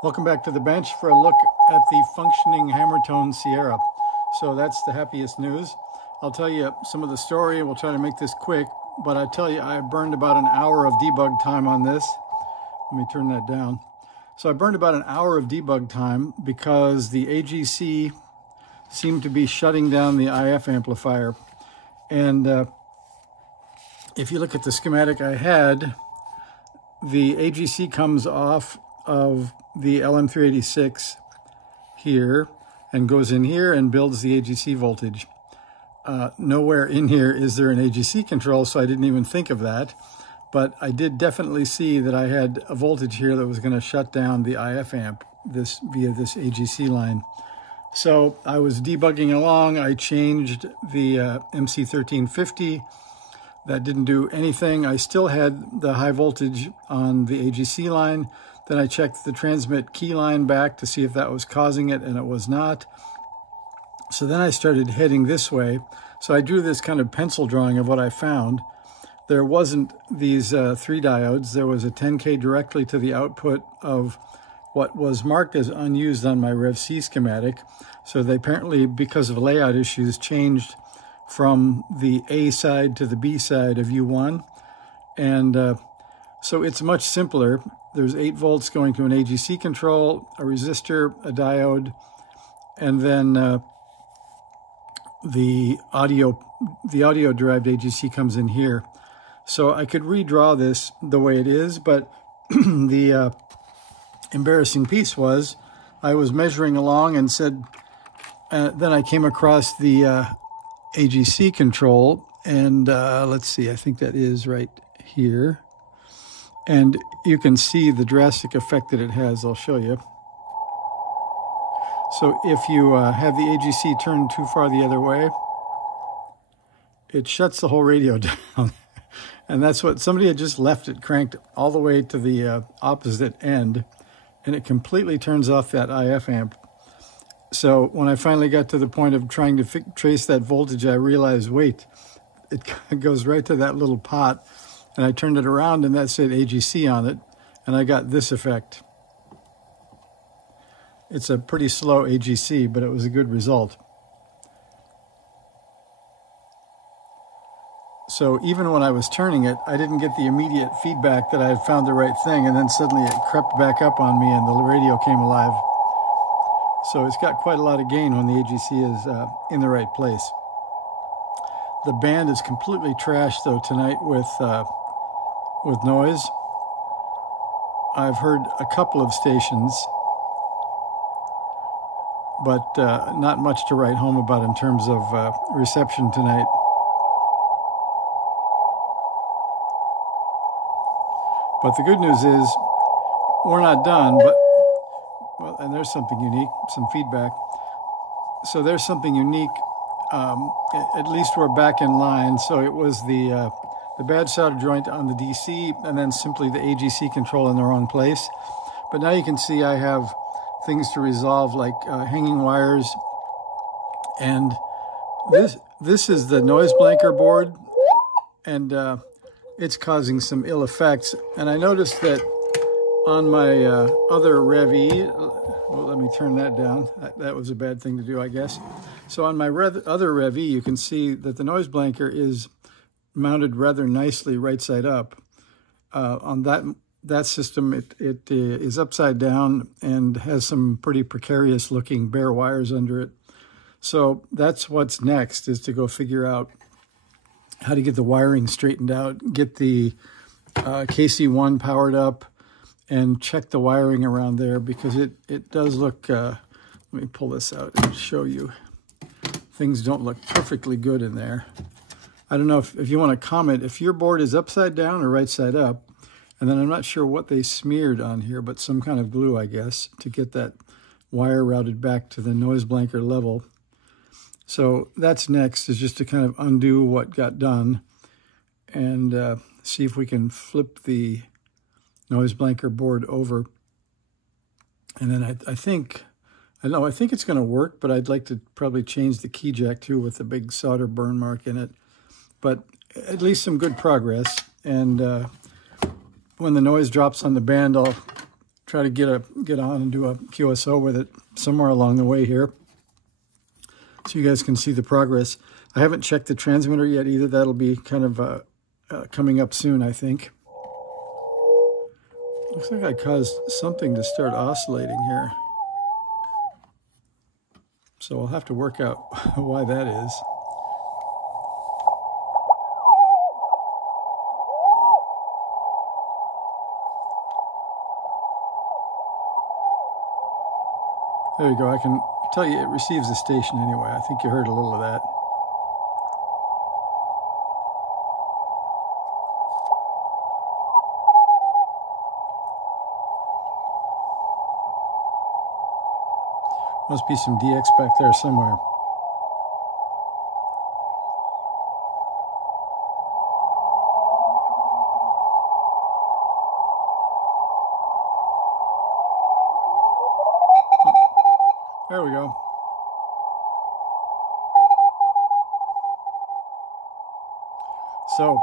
Welcome back to the bench for a look at the functioning Hammertone Sierra. So that's the happiest news. I'll tell you some of the story. We'll try to make this quick, but I tell you, I burned about an hour of debug time on this. Let me turn that down. So I burned about an hour of debug time because the AGC seemed to be shutting down the IF amplifier. And if you look at the schematic I had, the AGC comes off of the LM386 here and goes in here and builds the AGC voltage. Nowhere in here is there an AGC control, so I didn't even think of that. But I did definitely see that I had a voltage here that was going to shut down the IF amp via this AGC line. So I was debugging along. I changed the MC1350. That didn't do anything. I still had the high voltage on the AGC line. Then I checked the transmit key line back to see if that was causing it, and it was not. So then I started heading this way. So I drew this kind of pencil drawing of what I found. There wasn't these 3 diodes. There was a 10K directly to the output of what was marked as unused on my Rev C schematic. So they apparently, because of layout issues, changed from the A side to the B side of U1. And so it's much simpler. There's 8 volts going to an AGC control, a resistor, a diode, and then the audio-derived AGC comes in here. So I could redraw this the way it is, but the embarrassing piece was I was measuring along and said, then I came across the AGC control, and let's see, I think that is right here. And you can see the drastic effect that it has. I'll show you. So if you have the AGC turned too far the other way, it shuts the whole radio down. And that's what somebody had just left it cranked all the way to the opposite end, and it completely turns off that IF amp. So when I finally got to the point of trying to trace that voltage, I realized, wait, it goes right to that little pot. And I turned it around and that said AGC on it, and I got this effect. It's a pretty slow AGC, but it was a good result. So even when I was turning it, I didn't get the immediate feedback that I had found the right thing, and then suddenly it crept back up on me and the radio came alive. So it's got quite a lot of gain when the AGC is in the right place. The band is completely trashed though tonight with noise. I've heard a couple of stations, but not much to write home about in terms of reception tonight. But the good news is we're not done, but, well, and there's something unique, some feedback. So there's something unique. At least we're back in line. So it was the bad solder joint on the DC, and then simply the AGC control in the wrong place. But now you can see I have things to resolve, like hanging wires. And this is the noise blanker board, and it's causing some ill effects. And I noticed that on my other Rev E, well, let me turn that down. That was a bad thing to do, I guess. So on my other Rev E, you can see that the noise blanker is mounted rather nicely right side up. On that system, it is upside down and has some pretty precarious looking bare wires under it. So that's what's next, is to go figure out how to get the wiring straightened out, get the KC1 powered up, and check the wiring around there, because it does look, let me pull this out and show you. Things don't look perfectly good in there. I don't know if you want to comment if your board is upside down or right side up. And then I'm not sure what they smeared on here, but some kind of glue, I guess, to get that wire routed back to the noise blanker level. So that's next, is just to kind of undo what got done and see if we can flip the noise blanker board over. And then I think it's going to work, but I'd like to probably change the key jack too with the big solder burn mark in it. But at least some good progress. And when the noise drops on the band, I'll try to get on and do a QSO with it somewhere along the way here, so you guys can see the progress. I haven't checked the transmitter yet either. That'll be kind of coming up soon, I think. Looks like I caused something to start oscillating here. So I'll have to work out why that is. There you go. I can tell you it receives the station anyway. I think you heard a little of that. Must be some DX back there somewhere. Oh, there we go. So,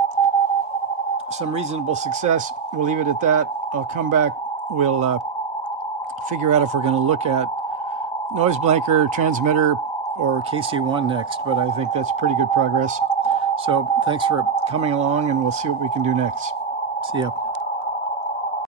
some reasonable success. We'll leave it at that. I'll come back. We'll figure out if we're going to look at noise blanker, transmitter, or KC1 next, but I think that's pretty good progress. So thanks for coming along, and we'll see what we can do next. See ya.